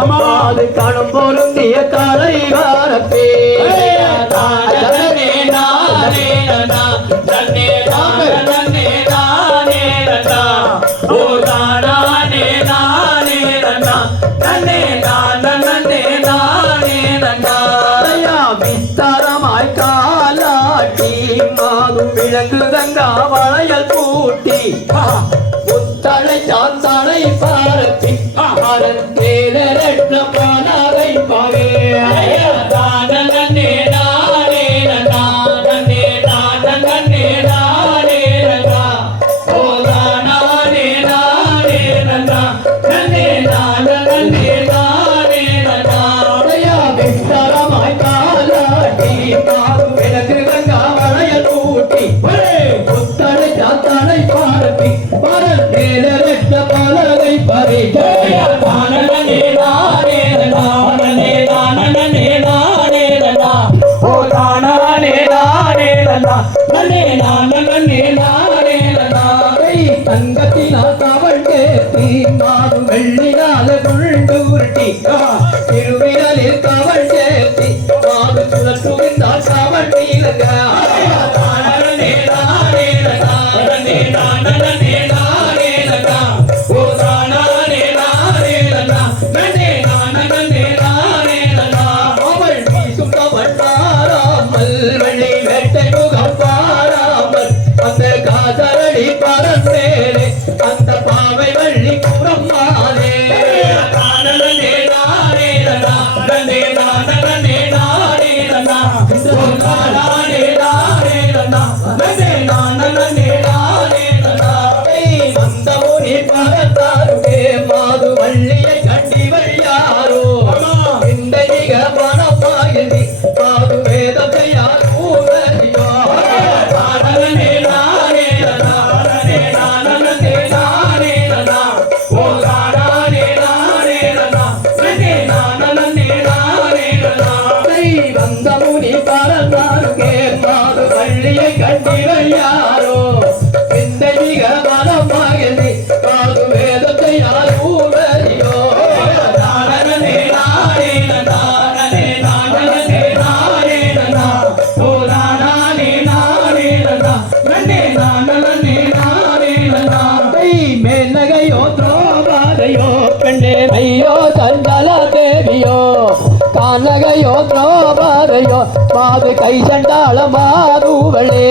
அமாது கணும் பொருந்திய கலை வாரப்பே விஸ்தாரமாய் காலாட்டி மாதும் விளங்குதங்கா வளையல் பூட்டி முத்தளை சாந்தனை பாரத்தி பானாவை பாவே தங்கத்தினால் கவல் கேட்டி மாது வெள்ளினால குண்டூர்ட்டி திருவிரலில் கவல் சேர்த்தி மாது சுழற்றுகின்றால் கவல் நீலங்க அந்த பாவை வள்ளி புறம்மானே அந்த ஊரி பரத்தாருமே மாது வள்ளியை கண்டி வழியாரோ இந்த நிக மனமாயி மாது வேதத்தை யார் ஊரறியோ யாரோ இந்த மிக மனமாகி காது வேதத்தை யார் ஊரறியோ மேலகையோ திரௌபதியோ பெண்ணே ஐயோ சந்தல தேவியோ கானகையோ திரௌபதியோ மாது கை சண்டாள மாதுவளே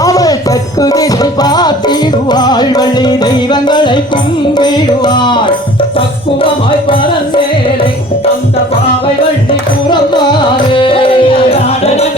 அவள் தெற்கு திசை பார்த்திடுவாள் வள்ளி தெய்வங்களை கும்பிடுவாள் பக்குவமாய் பரந்தேலை அந்த பாவை வள்ளி புறமாறே நானே